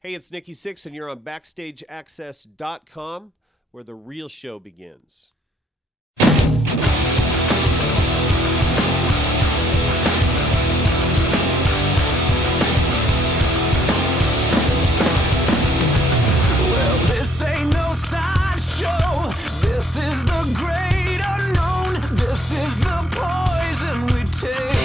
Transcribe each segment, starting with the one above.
Hey, it's Nikki Sixx, and you're on BackstageAxxess.com, where the real show begins. Well, this ain't no sideshow. This is the great unknown. This is the poison we take.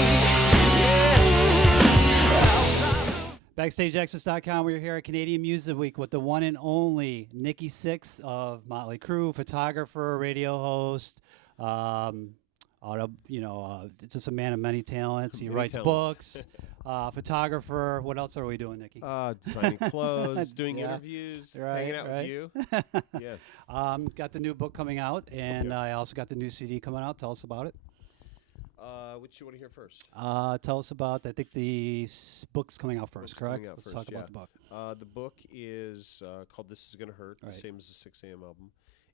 BackstageAxxess.com. We're here at Canadian Music Week with the one and only Nikki Sixx of Motley Crue, photographer, radio host, just a man of many talents. He writes books, photographer. What else are we doing, Nikki? Designing clothes, doing interviews, hanging out with you. Yes. Got the new book coming out, and I also got the new CD coming out. Tell us about it. Which you want to hear first? Tell us about, I think the book's coming out first, correct? Let's talk about the book. The book is called This Is Gonna Hurt, the same as the 6 a.m. album.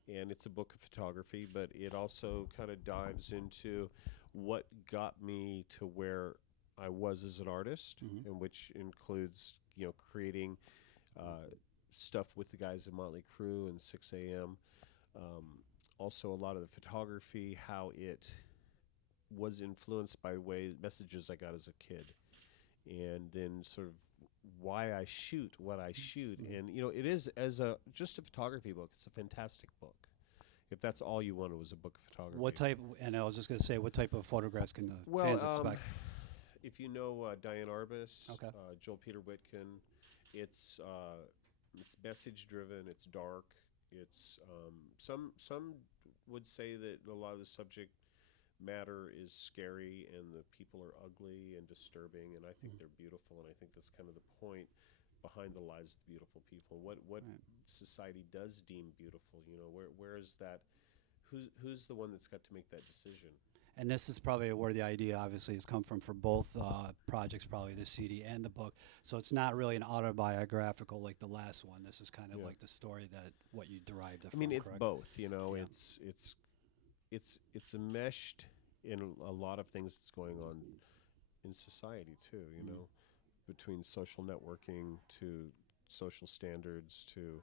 And it's a book of photography, but it also kind of dives into what got me to where I was as an artist, and which includes, creating stuff with the guys at Motley Crue and 6 a.m. Also a lot of the photography, how it was influenced by messages I got as a kid, and then sort of why I shoot what I shoot. And it is, as just a photography book, it's a fantastic book. If that's all you wanted was a book of photography. What type? And I was just going to say, what type of photographs can the fans expect? If you know Diane Arbus, Joel Peter Whitkin, it's message driven. It's dark. It's some would say that a lot of the subject matter is scary and the people are ugly and disturbing, and I think they're beautiful, and I think that's kind of the point behind the lives of the beautiful people. What society does deem beautiful, where is that? Who's the one that's got to make that decision? And this is probably where the idea obviously has come from for both projects, probably the CD and the book. So it's not really an autobiographical like the last one. This is kind of like the story that what you derived it from. I mean, it's correct? both. It's enmeshed in a lot of things that's going on in society too, between social networking to social standards to,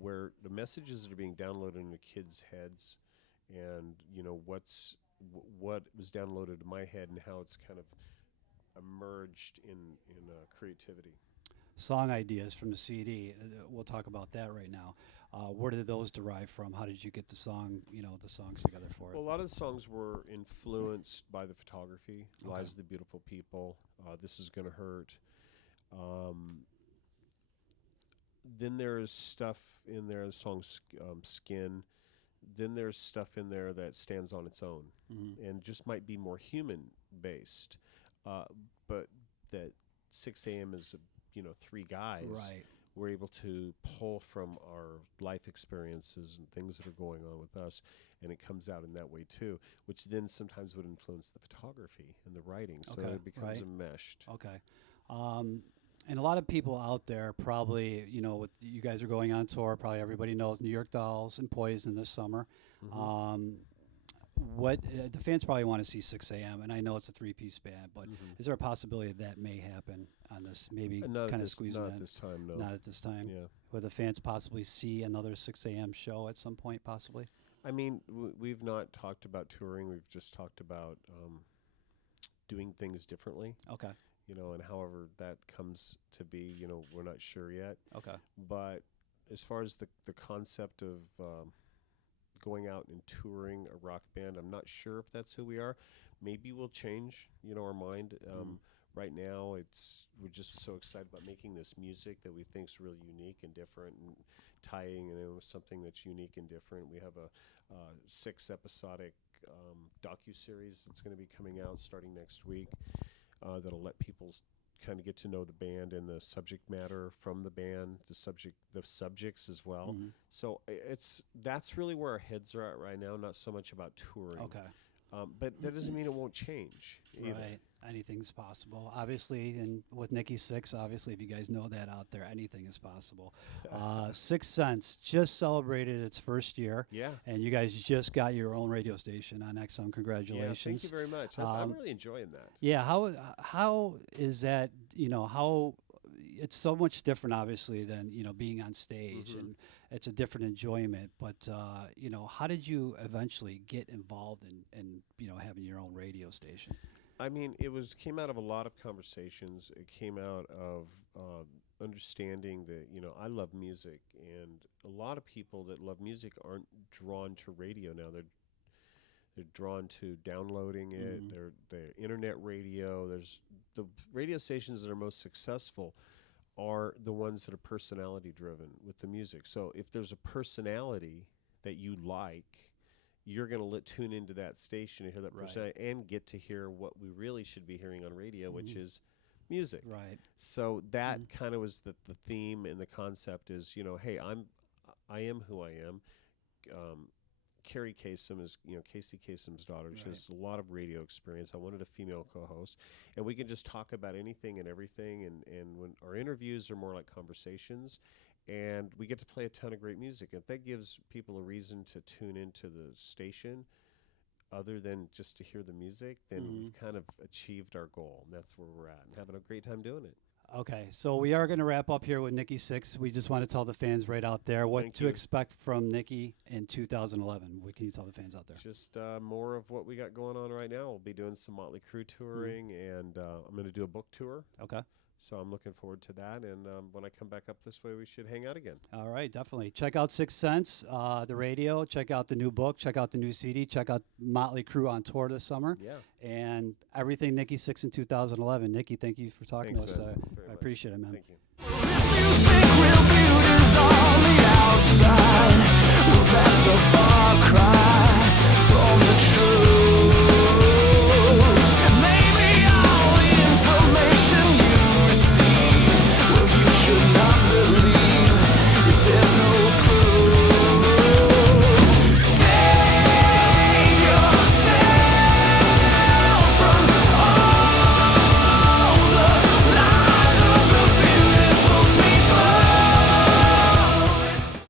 where the messages that are being downloaded into kids' heads, and what was downloaded in my head and how it's kind of emerged in creativity. Song ideas from the CD. We'll talk about that right now. Where did those derive from? How did you get the songs together for it? Well, a lot of the songs were influenced by the photography. Lies of the Beautiful People. This Is Gonna Hurt. Then there's stuff in there. The song Skin. Then there's stuff in there that stands on its own and just might be more human based. But that 6 a.m. is 3 guys. Right. We're able to pull from our life experiences and things that are going on with us, and it comes out in that way too, which then sometimes would influence the photography and the writing, so it becomes enmeshed. And a lot of people out there probably, with you guys are going on tour, probably everybody knows New York Dolls and Poison this summer. What the fans probably want to see 6 a.m. and I know it's a 3-piece band, but is there a possibility that may happen on this? Maybe kind of squeeze it in. Not at this time, no. Not at this time. Yeah. Will the fans possibly see another 6 a.m. show at some point, possibly? I mean, we've not talked about touring. We've just talked about doing things differently. Okay. And however that comes to be, we're not sure yet. Okay. But as far as the concept of going out and touring a rock band, I'm not sure if that's who we are. Maybe we'll change, our mind. Right now, we're just so excited about making this music that we think is really unique and different, and tying in with something that's unique and different. We have a 6 episodic docu-series that's going to be coming out starting next week that'll let people kind of get to know the band and the subject matter from the band, the subjects as well. So that's really where our heads are at right now, not so much about touring. Okay. But that doesn't mean it won't change either. Right. Anything's possible. Obviously, and with Nikki Sixx, obviously, if you guys know that out there, anything is possible. Sixx Sense just celebrated its first year. Yeah. And you guys just got your own radio station on XM. Congratulations. Yeah, thank you very much. I'm really enjoying that. Yeah. How is that, it's so much different, obviously, than being on stage, and it's a different enjoyment. But how did you eventually get involved in having your own radio station? I mean, it came out of a lot of conversations. It came out of understanding that I love music, and a lot of people that love music aren't drawn to radio now. They're drawn to downloading it. They're internet radio. There's the radio stations that are most successful are the ones that are personality driven with the music. So if there's a personality that you like, you're going to tune into that station and hear that personality and get to hear what we really should be hearing on radio, which is music. Right. So that kind of was the theme, and the concept is, hey, I am who I am. Carrie Kasem is, Casey Kasem's daughter. She has a lot of radio experience. I wanted a female co-host, and we can just talk about anything and everything. And when our interviews are more like conversations, and we get to play a ton of great music, and that gives people a reason to tune into the station, other than just to hear the music, then we've kind of achieved our goal, and that's where we're at, and having a great time doing it. Okay, so we are going to wrap up here with Nikki Sixx. We just want to tell the fans right out there what to expect from Nikki in 2011. What can you tell the fans out there? Just more of what we got going on right now. We'll be doing some Motley Crue touring, and I'm going to do a book tour. Okay. So I'm looking forward to that, and when I come back up this way, we should hang out again. All right, definitely. Check out Sixx Sense, the radio. Check out the new book. Check out the new CD. Check out Motley Crue on tour this summer. Yeah. And everything Nikki Sixx in 2011. Nikki, thank you for talking Thanks, to us. man. I appreciate it, man. Thank you.